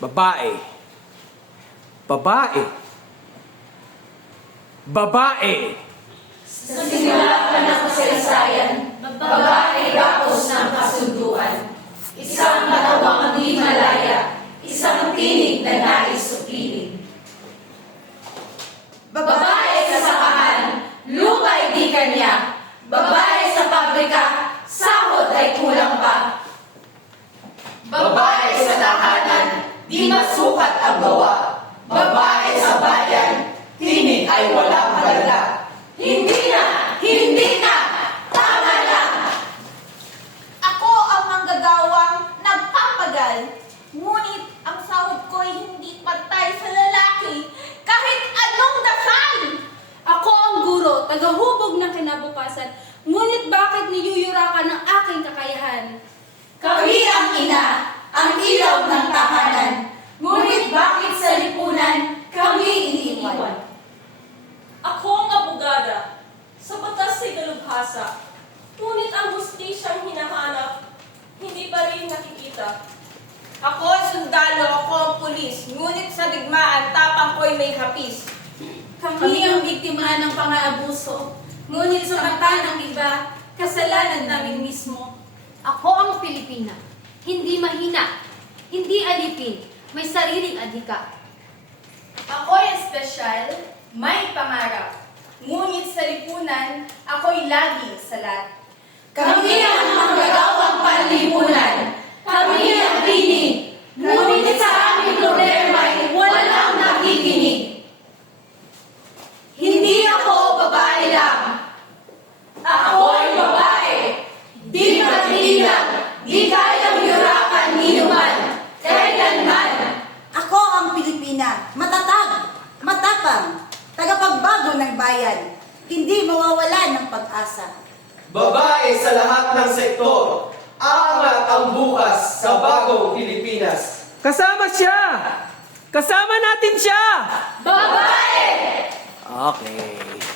Babae. Babae. Babae. Sa simula pa ng kasaysayan, babae gapos ng kasunduan. Isang katawang di malaya, isang tinig na nais supiling. Babae sa sakahan, lupa'y di kanya. Babae sa pabrika, sahod ay kulang pa. Babae sa tahanan, di masukat ang gawa. Babae sa bayan, tinig ay walang halaga. Hindi na! Hindi na! Tama na! Ako ang manggagawang nagpapagal, ngunit ang sahod ko'y hindi patay sa lalaki kahit anong dasal. Ako ang guro, tagahubog ng kinabukasan, ngunit bakit niyuyura ka ng aking kakayahan? Kami ang ina, ang ilaw ng tahanan. Ngunit bakit sa lipunan kami iniiwan? Ako ang abogada, sa batas ay dalubhasa, ngunit ang hustisyang hinahanap, hindi pa rin nakikita. Ako ay sundalo, ako ang pulis, ngunit sa digmaan tapang ko'y may hapis. Kami ang biktima ng pang-aabuso, ngunit sa mata ng iba, kasalanan namin mismo. Ako ang Pilipina. Hindi mahina, hindi alipin, may sariling adhika. Ako'y espesyal, may pangarap, ngunit sa lipunan, ako'y lagi salat. Kami ang manggagawang panlipunan. Kami ang tinig. Ngunit sa aming problema'y walang nakikinig. Hindi ako babae lang. Ako'y babae. Di matiilang, di kayang yurakan ni Numan. Kailanman. Ako ang Pilipina, matatag, matapang, tagapagbago ng bayan, hindi mawawala ng pag-asa. Babae sa lahat ng sektor, aangat ang bukas sa bagong Pilipinas. Kasama siya! Kasama natin siya! Babae! Okay.